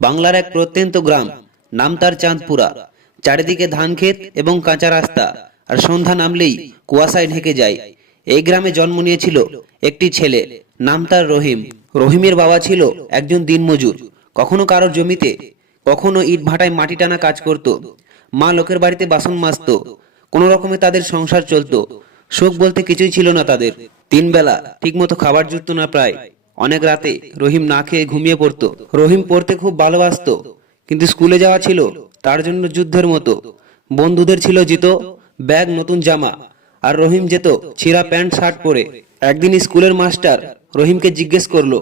বাংলার এক প্রত্যন্ত গ্রাম, নাম তার চাঁদপুরা। চারিদিকে ধান ক্ষেত এবং কাঁচা রাস্তা, আর সন্ধ্যা নামলেই কুয়াশায় ঢেকে যায়। এই গ্রামে জন্ম নিয়েছিল একটি ছেলে, নাম তার রহিম। রহিমের বাবা ছিল একজন দিনমজুর, কখনো কারোর জমিতে, কখনো ইট ভাটায় মাটি টানা কাজ করত। মা লোকের বাড়িতে বাসন মাজতো। কোনো রকমে তাদের সংসার চলতো। সুখ বলতে কিছুই ছিল না তাদের। তিন বেলা ঠিকমতো খাবার জুটতো না প্রায়। অনেক রাতে রহিম না খেয়ে ঘুমিয়ে পড়তো। রহিম পড়তে খুব ভালোবাসতো, কিন্তু স্কুলে যাওয়া ছিল তার জন্য যুদ্ধের মতো। বন্ধুদের ছিল জুতো, ব্যাগ, নতুন জামা, আর রহিম যেত ছিঁড়া প্যান্ট শার্ট পরে। একদিন স্কুলের মাস্টার রহিমকে জিজ্ঞেস করলো,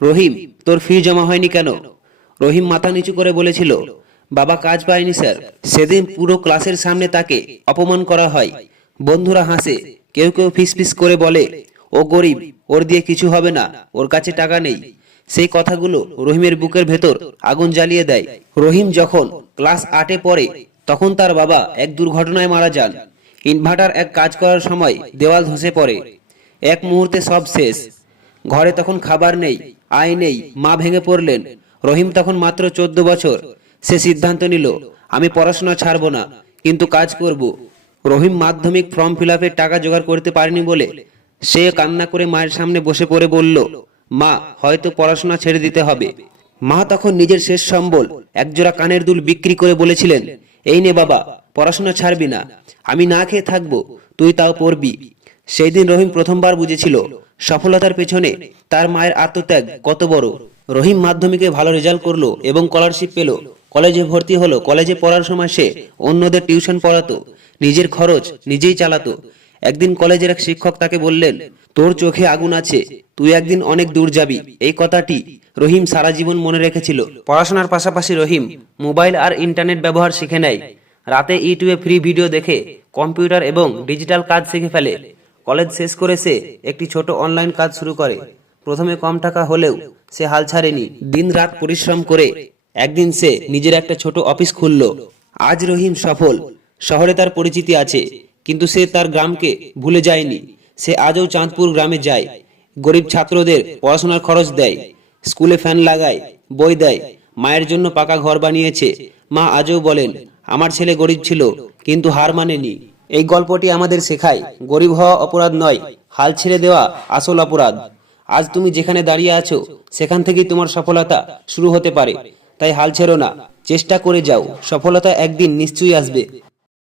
রহিম, তোর ফি জমা হয়নি কেন? রহিম মাথা নিচু করে বলেছিল, বাবা, কাজ পায়নি স্যার। সেদিন পুরো ক্লাসের সামনে তাকে অপমান করা হয়। বন্ধুরা হাসে, কেউ কেউ ফিসফিস করে বলে, ও গরিব, ওর দিয়ে কিছু হবে না, ওর কাছে টাকা নেই। সেই কথাগুলো রহিমের বুকের ভেতর আগুন জ্বালিয়ে দেয়। রহিম যখন ক্লাস 8-এ পড়ে, তখন তার বাবা এক দুর্ঘটনায় মারা যান। ইনভার্টার এক কাজ করার সময় দেওয়াল ধসে পড়ে। এক মুহূর্তে সব শেষ। ঘরে তখন খাবার নেই, আয় নেই, মা ভেঙে পড়লেন। রহিম তখন মাত্র 14 বছর। সে সিদ্ধান্ত নিল, আমি পড়াশোনা ছাড়বো না, কিন্তু কাজ করব। রহিম মাধ্যমিক ফর্ম ফিল আপের টাকা জোগাড় করতে পারেনি বলে সে কান্না করে মায়ের সামনে বসে পড়ে বলল, মা, হয়তো পড়াশোনা ছেড়ে দিতে হবে। মা তখন নিজের শেষ সম্বল, একজোড়া কানের দুল বিক্রি করে বলেছিলেন, এই নে বাবা, পড়াশোনা ছাড়বি না, আমি না খেয়ে থাকবো, তুই তাও পড়বি। সেই দিন রহিম প্রথমবার বুঝেছিল সফলতার পেছনে তার মায়ের আত্মত্যাগ কত বড়। রহিম মাধ্যমিকে ভালো রেজাল্ট করলো এবং স্কলারশিপ পেল। কলেজে ভর্তি হলো। কলেজে পড়ার সময় সে অন্যদের টিউশন পড়াতো, নিজের খরচ নিজেই চালাতো। একদিন কলেজের এক শিক্ষক তাকে বললেন, তোর চোখে আগুন আছে, তুই একদিন অনেক দূর যাবি। এই কথাটি রহিম সারা জীবন মনে রেখেছিল। পড়াশোনার পাশাপাশি রহিম মোবাইল আর ইন্টারনেট ব্যবহার শিখে নেয়। রাতে ইউটিউবে ফ্রি ভিডিও দেখে কম্পিউটার এবং ডিজিটাল কাজ শিখে ফেলে। কলেজ শেষ করে সে একটি ছোট অনলাইন কাজ শুরু করে। প্রথমে কম টাকা হলেও সে হাল ছাড়েনি। দিন রাত পরিশ্রম করে একদিন সে নিজের একটা ছোট অফিস খুলল। আজ রহিম সফল, শহরে তার পরিচিতি আছে, কিন্তু সে তার গ্রামকে ভুলে যায়নি। সে আজও চাঁদপুর গ্রামে যায়, গরিব ছাত্রদের পড়াশোনার খরচ দেয়, স্কুলে ফ্যান লাগায়, বই দেয়, মায়ের জন্য পাকা ঘর বানিয়েছে। মা আজও বলেন, আমার ছেলে গরিব ছিল, কিন্তু হার মানেনি। এই গল্পটি আমাদের শেখায়, গরিব হওয়া অপরাধ নয়, হাল ছেড়ে দেওয়া আসল অপরাধ। আজ তুমি যেখানে দাঁড়িয়ে আছো, সেখান থেকেই তোমার সফলতা শুরু হতে পারে। তাই হাল ছেড়ো না, চেষ্টা করে যাও, সফলতা একদিন নিশ্চয়ই আসবে।